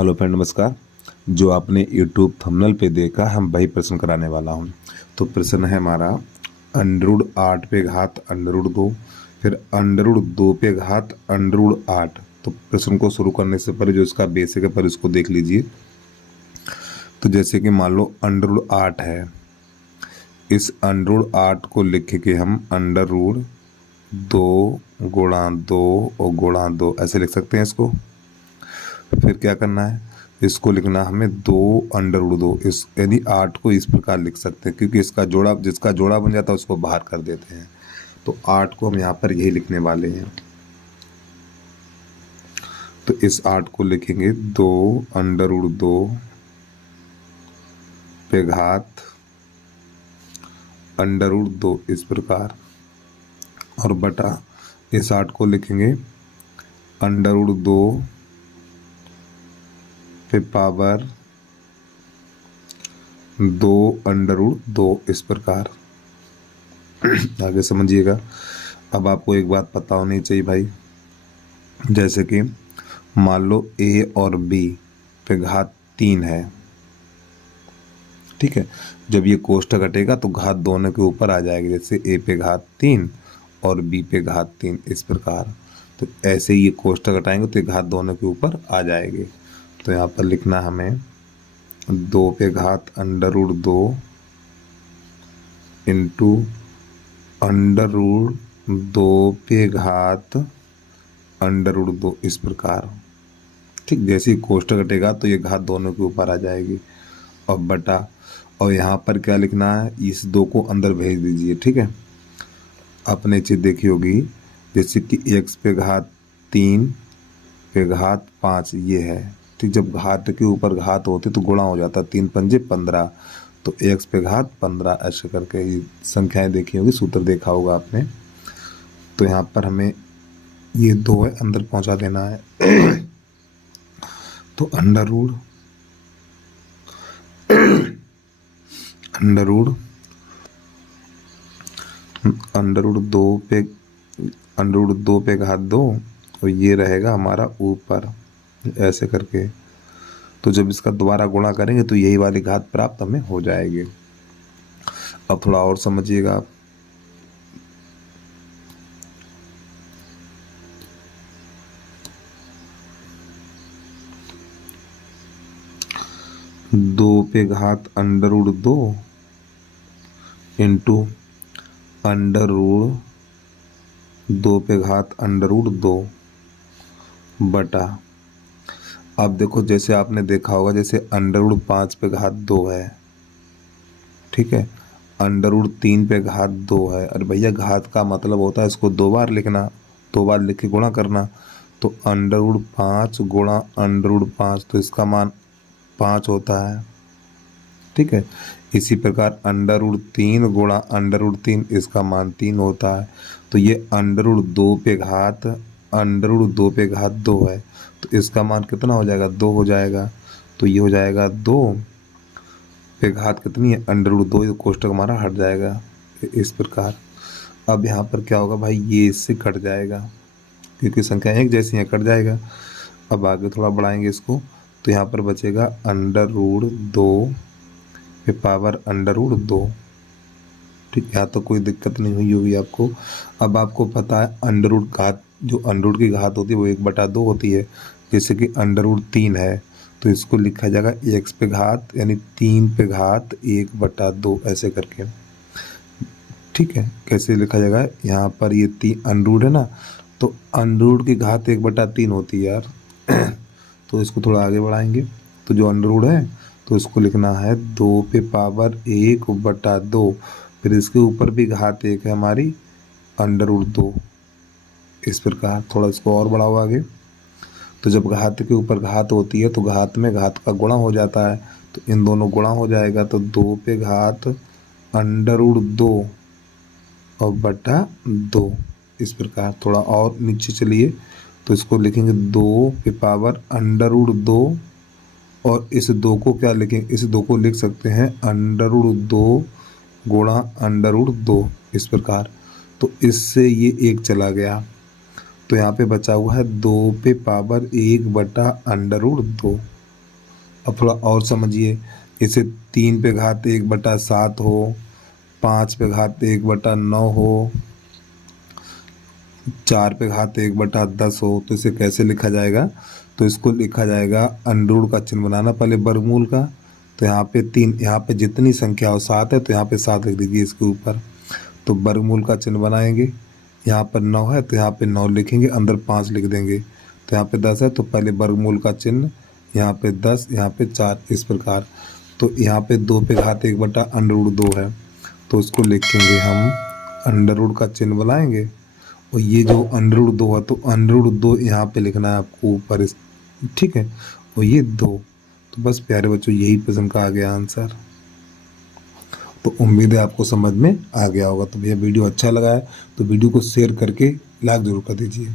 Hello friend, नमस्कार। जो आपने यूट्यूब थंबनेल पे देखा, हम वही प्रश्न कराने वाला हूँ। तो प्रश्न है हमारा √8 पे घात √2, फिर √2 पे घात √8। तो प्रश्न को शुरू करने से पहले जो इसका बेसिक है पर इसको देख लीजिए। तो जैसे कि मान लो √8 है, इस √8 को लिख के हम √2 गुणा 2 और गुणा 2 ऐसे लिख सकते हैं इसको। फिर क्या करना है, इसको लिखना हमें 2 √2, इस यानी 8 को इस प्रकार लिख सकते हैं, क्योंकि इसका जोड़ा जिसका जोड़ा बन जाता है उसको बाहर कर देते हैं। तो 8 को हम यहाँ पर यही लिखने वाले हैं। तो इस 8 को लिखेंगे 2 √2 पे घात √2 इस प्रकार, और बटा इस 8 को लिखेंगे √2 पे पावर 2 इस प्रकार। आगे समझिएगा। अब आपको एक बात पता होनी चाहिए भाई, जैसे कि मान लो a और b पे घात 3 है, ठीक है। जब ये कोष्ठक हटेगा तो घात दोनों के ऊपर आ जाएगी, जैसे a पे घात 3 और b पे घात 3 इस प्रकार। तो ऐसे ही ये कोष्ठक हटाएंगे तो ये घात दोनों के ऊपर आ जाएगी। तो यहाँ पर लिखना हमें 2 पे घात √2 इंटू √2 पे घात √2 इस प्रकार, ठीक। जैसे ही कोष्ठक घटेगा तो ये घात दोनों के ऊपर आ जाएगी, और बटा, और यहाँ पर क्या लिखना है, इस 2 को अंदर भेज दीजिए, ठीक है। आपने चीज देखी होगी, जैसे कि x पे घात 3 पे घात 5 ये है, ठीक। जब घात के ऊपर घात होते तो गुणा हो जाता, 3 पंजे 15, तो x पे घात 15 ऐसे करके ये संख्याएं देखी होगी, सूत्र देखा होगा आपने। तो यहाँ पर हमें ये 2 है अंदर पहुंचा देना है। तो अंडर रूट दो पे घात 2, और ये रहेगा हमारा ऊपर ऐसे करके। तो जब इसका दोबारा गुणा करेंगे तो यही वाली घात प्राप्त हमें हो जाएगी। अब थोड़ा और समझिएगा आप। दो पे घात √2 इंटू √2 पे घात √2 बटा, अब देखो जैसे आपने देखा होगा, जैसे √5 पे घात 2 है, ठीक है। √3 पे घात 2 है। अरे भैया, घात का मतलब होता है इसको 2 बार लिखना, 2 बार लिख के गुणा करना। तो √5 गुणा √5, तो इसका मान 5 होता है, ठीक है। इसी प्रकार √3 गुणा √3, इसका मान 3 होता है। तो ये √2 पे घात 2 है, तो इसका मान कितना हो जाएगा, 2 हो जाएगा। तो ये हो जाएगा 2 पे घात कितनी है, √2, ये कोष्ठक हमारा हट जाएगा इस प्रकार। अब यहाँ पर क्या होगा भाई, ये इससे कट जाएगा, क्योंकि संख्या एक जैसी है, कट जाएगा। अब आगे थोड़ा बढ़ाएंगे इसको, तो यहाँ पर बचेगा √2 पे पावर √2, ठीक। यहाँ तो कोई दिक्कत नहीं हुई होगी आपको। अब आपको पता है अंडर घात, जो अंडर की घात होती है वो 1/2 होती है। जैसे कि √3 है, तो इसको लिखा जाएगा x पे घात, यानी 3 पे घात 1/2 ऐसे करके, ठीक है। कैसे लिखा जाएगा, यहाँ पर ये 3 अंडर है ना, तो अंडर की घात 1/3 होती है यार। तो इसको थोड़ा आगे बढ़ाएंगे, तो जो अंडर है तो इसको लिखना है 2 पे पावर 1/2, फिर इसके ऊपर भी घात 1 है हमारी, √2 इस प्रकार। थोड़ा इसको और बढ़ाओ आगे, तो जब घात के ऊपर घात होती है तो घात में घात का गुणा हो जाता है, तो इन दोनों गुणा हो जाएगा। तो 2 पे घात √2 और बटा 2 इस प्रकार। थोड़ा और नीचे चलिए, तो इसको लिखेंगे 2 पे पावर √2, और इस 2 को क्या लिखें, इस 2 को लिख सकते हैं √2 गुणा √2 इस प्रकार। तो इससे ये 1 चला गया, तो यहाँ पे बचा हुआ है 2 पे पावर 1/√2। अब थोड़ा और समझिए, जैसे 3/1/7 हो, 5/1/9 हो, 4/1/10 हो, तो इसे कैसे लिखा जाएगा? तो इसको लिखा जाएगा अंडर का चिन्ह बनाना पहले वर्गमूल का। तो यहाँ पे 3, यहाँ पे जितनी संख्या हो 7 है तो यहाँ पे 7 लिख दीजिए इसके ऊपर। तो वर्गमूल का चिन्ह बनाएंगे, यहाँ पर 9 है तो यहाँ पे 9 लिखेंगे, अंदर 5 लिख देंगे। तो यहाँ पे 10 है तो पहले वर्गमूल का चिन्ह, यहाँ पे 10, यहाँ पे 4, इस प्रकार। तो यहाँ पे 2/1/√2 है तो उसको लिखेंगे हम, अंडर का चिन्ह बनाएंगे और ये जो अंडर रूट 2 है तो अंडर रूट 2 यहाँ पे लिखना है आपको ऊपर इस, ठीक है। और ये 2, तो बस प्यारे बच्चों यही प्रश्न का आ गया आंसर। तो उम्मीद है आपको समझ में आ गया होगा। तो भैया वीडियो अच्छा लगा है तो वीडियो को शेयर करके लाइक ज़रूर कर दीजिए।